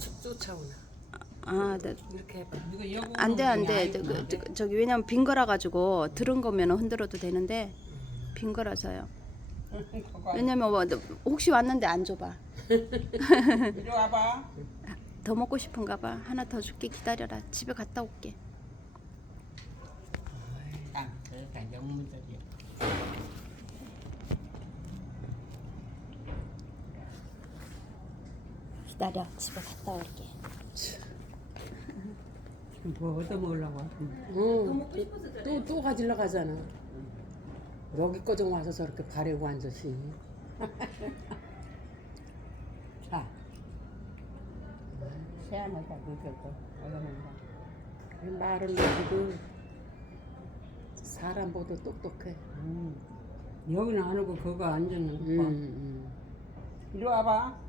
쭉 쫓아오나. 아, 네. 이렇게 해봐. 안 돼, 안 돼. 저, 아이고, 저, 저기 왜냐면 빈 거라 가지고 들은 거면 흔들어도 되는데 빈 거라서요. 왜냐면 뭐, 너 혹시 왔는데 안 줘봐. 이리 와봐 더 먹고 싶은가 봐. 하나 더 줄게. 기다려라. 집에 갔다 올게. 아 세상 영문적이 기다려. 집에 갔다 올게. 뭐 얻어 먹으려고 응. 또, 또 가지러 가잖아. 여기 거좀 와서 저렇게 바래고 앉으시. 자 희한하다 그거 얻어 먹는다 말을 해도 사람보다 똑똑해. 음. 여기는 안 오고 그거 앉았는 음, 거 음. 이리 와봐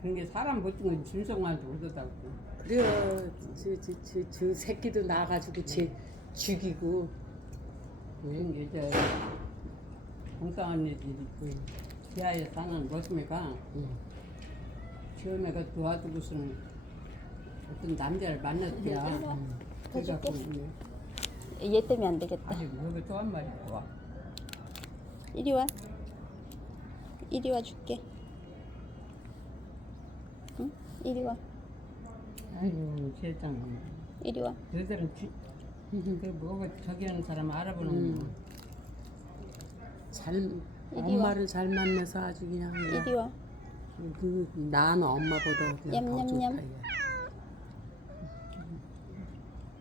그런 게 사람 같은 건 짐승한테 얻어다고 그래요. 저, 저, 저, 저 새끼도 나가지고 쟤 죽이고. 그런 게 이제 공사한 애들이 그 지하에 사는 로스메가 음. 처음에 그 도와주고서는 어떤 남자를 만났대야. 그래갖고 얘 때문에 안 되겠다. 아직 여기 또한 마리 와. 이리 와. 이리 와 줄게. 응? 이리 와. 아이고 세상에. 이리 와. 너희들은 지, 그 뭐가 저기 하는 사람 알아보는 음. 거. 잘 엄마를 잘 만나서 아주 그냥 이리 와. 그 나는 엄마보다 그냥 더. 좋다. 얘.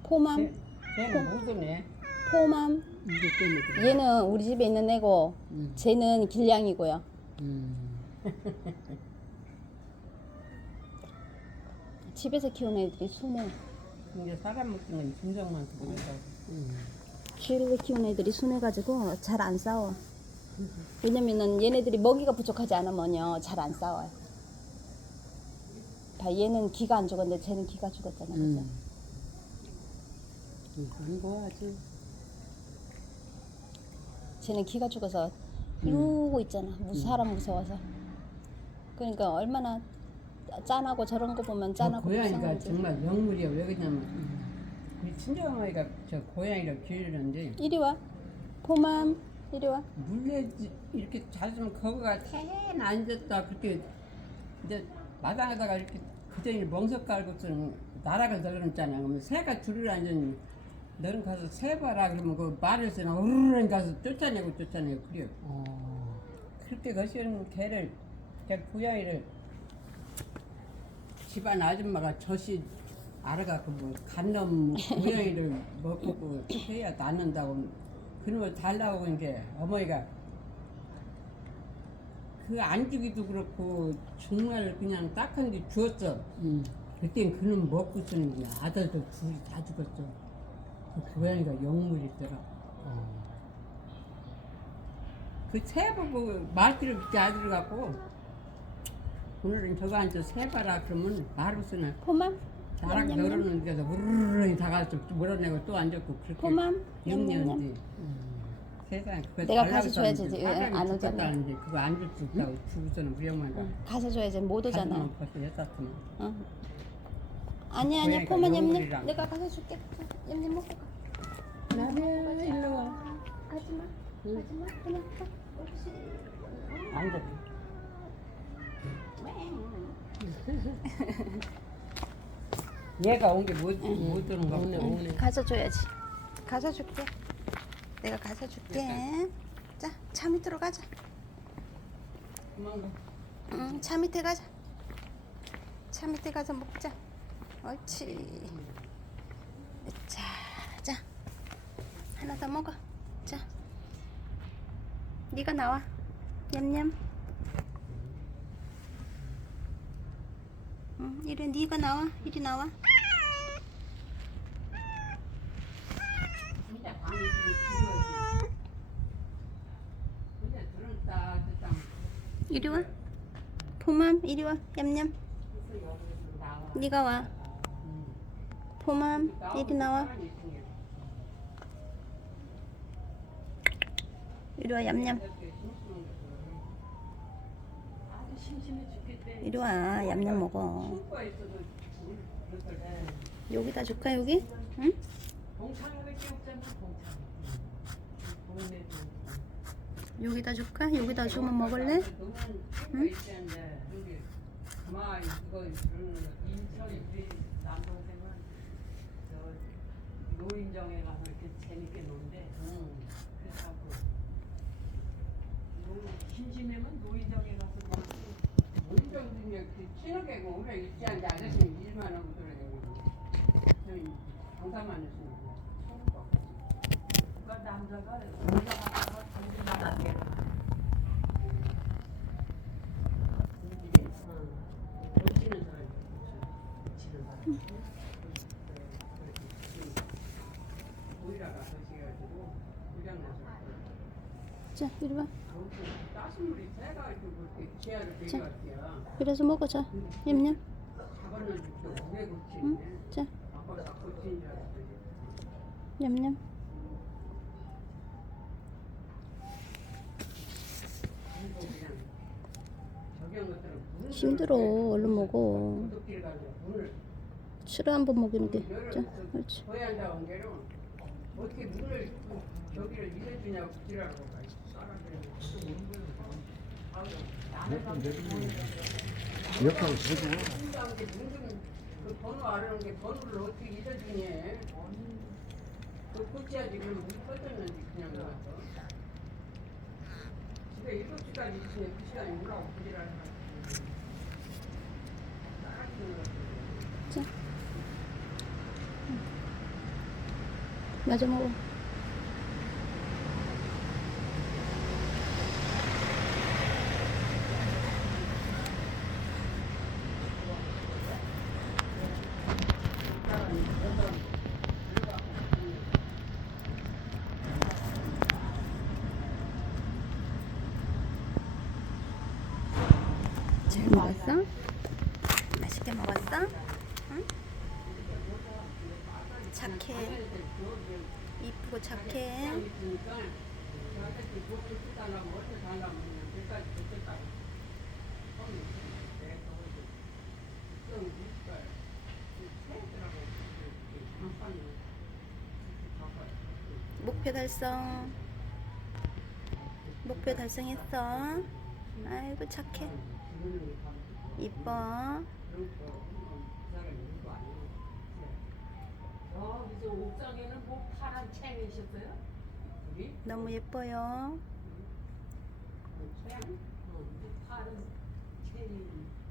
포맘. 쟤- 쟤는 모르네. 포맘. 이거 때문에 그래. 얘는 우리 집에 있는 애고 음. 쟤는 길냥이고요. 음. 집에서 키우는 애들이 순해. 근데 사람 먹는 건 모른다고. 음. 집에서 키우는 애들이 순해가지고 잘 안 싸워. 왜냐면은 얘네들이 먹이가 부족하지 않으면요 잘 안 싸워요. 봐 얘는 기가 안 죽었는데 쟤는 기가 죽었잖아, 그죠? 음. 이건 뭐 아주 쟤는 기가 죽어서 이러고 있잖아. 무 사람 무서워서. 그러니까 얼마나 짠하고 저런 거 보면 저 짠하고 고양이가. 정말 영물이야. 왜 그러냐면 우리 친정어머니가 저 고양이를 기르는데 이리 와. 포맘 이리 와. 물레 이렇게 잤으면 거기가 태나 앉았다 그렇게 이제 마당에다가 이렇게 그전에 멍석 깔고서는 나락을 널어놓잖아. 그러면 새가 줄을 앉은 너는 가서 새 봐라 그러면 그 말을 쓰나 우르르 가서 쫓아내고 쫓아내고 그래요. 어. 그렇게 거시는 개를 개 고양이를 집안 아줌마가 젖이 알아갖고 뭐 간놈 고양이를 먹고 그 해야 낫는다고 그놈을 달라고 한게 어머니가 그 안 주기도 그렇고 정말 그냥 딱한 데 주었어. 음. 그땐 그놈 먹고 쓰는 거야. 아들도 둘이 다 죽었어. 그 고양이가 영물이더라. 어. 그새 보고 말귀를 그렇게 아들 갖고 오늘은 저거 앉아 새 봐라 그러면 말을 쓰는 포맘. 나락 냠냠냠. 열어놓는 데서 우르르 다 가서 몰아내고 또 앉았고 그렇게 포맘. 냠냠냠. 6년인데 세상에 그거 내가 가서 줘야지, 했는데 예, 사람이 안 오잖아. 죽겠다는데 그거 안 줄 수 있다고 주고서는 우리 엄마가 응. 가서 줘야지 못 오잖아. 가슴만 벌써 여sat으면 응. 아니 아니 고양이가 포만 냠냠. 영물이랑. 내가 가서 줄게. 냠냠 먹고 가. 나래 일로 와. 가지마. 가지마. 그냥 가. 옳지. 앉아 얘가 온 게 못못 드는 거 오네 오네. 가서 줘야지. 가서 줄게. 내가 가서 줄게. 자, 차 밑으로 가자. 도망가 응, 차 밑에 가자. 차 밑에 가서 먹자. 옳지. 자, 자. 하나 더 먹어. 자. 네가 나와. 냠냠. 이리 네가 나와. 이리 나와. 이리 와. 포맘 이리 와. 냠냠. 네가 와. 포맘 이리 나와. 이리 와 얌얌. 이리 와 얌얌 먹어. 여기다 줄까 여기? 응? 여기다 줄까? 여기다 주면 먹을래? 응? 노인정에 가서 이렇게 재밌게 노는데 그래서 자꾸 너무 심심하면 노인정에 가서 친하게 오래 아저씨는 일만 하고 돌아다니고 저희 자 이리 와. 지하를 자. 내려갔대요 이래서 먹어 자 얌얌. 잡았는데 또 오래 응? 자 물을 힘들어 얼른 먹어. 치료 한번 먹이는 게. 자 그렇지. 한다고 게로 어떻게 물을 그 저기를 이래 주냐고 지랄하고 옆 으로 해주고 한다는 게 문좀 그 번호 알아는 게 번호를 어떻게 잊어주냐 그 고치야지 그럼 물 꺼졌는지 그냥 나와서 집에 일곱 시까지 있으면 그 시간에 오라고 부지런히 자. 맞아 먹어. 잘 먹었어? 맛있게 먹었어? 응? 착해. 이쁘고 착해. 목표 달성. 목표 달성했어. 아이고 착해. 이뻐. 너무 예뻐요.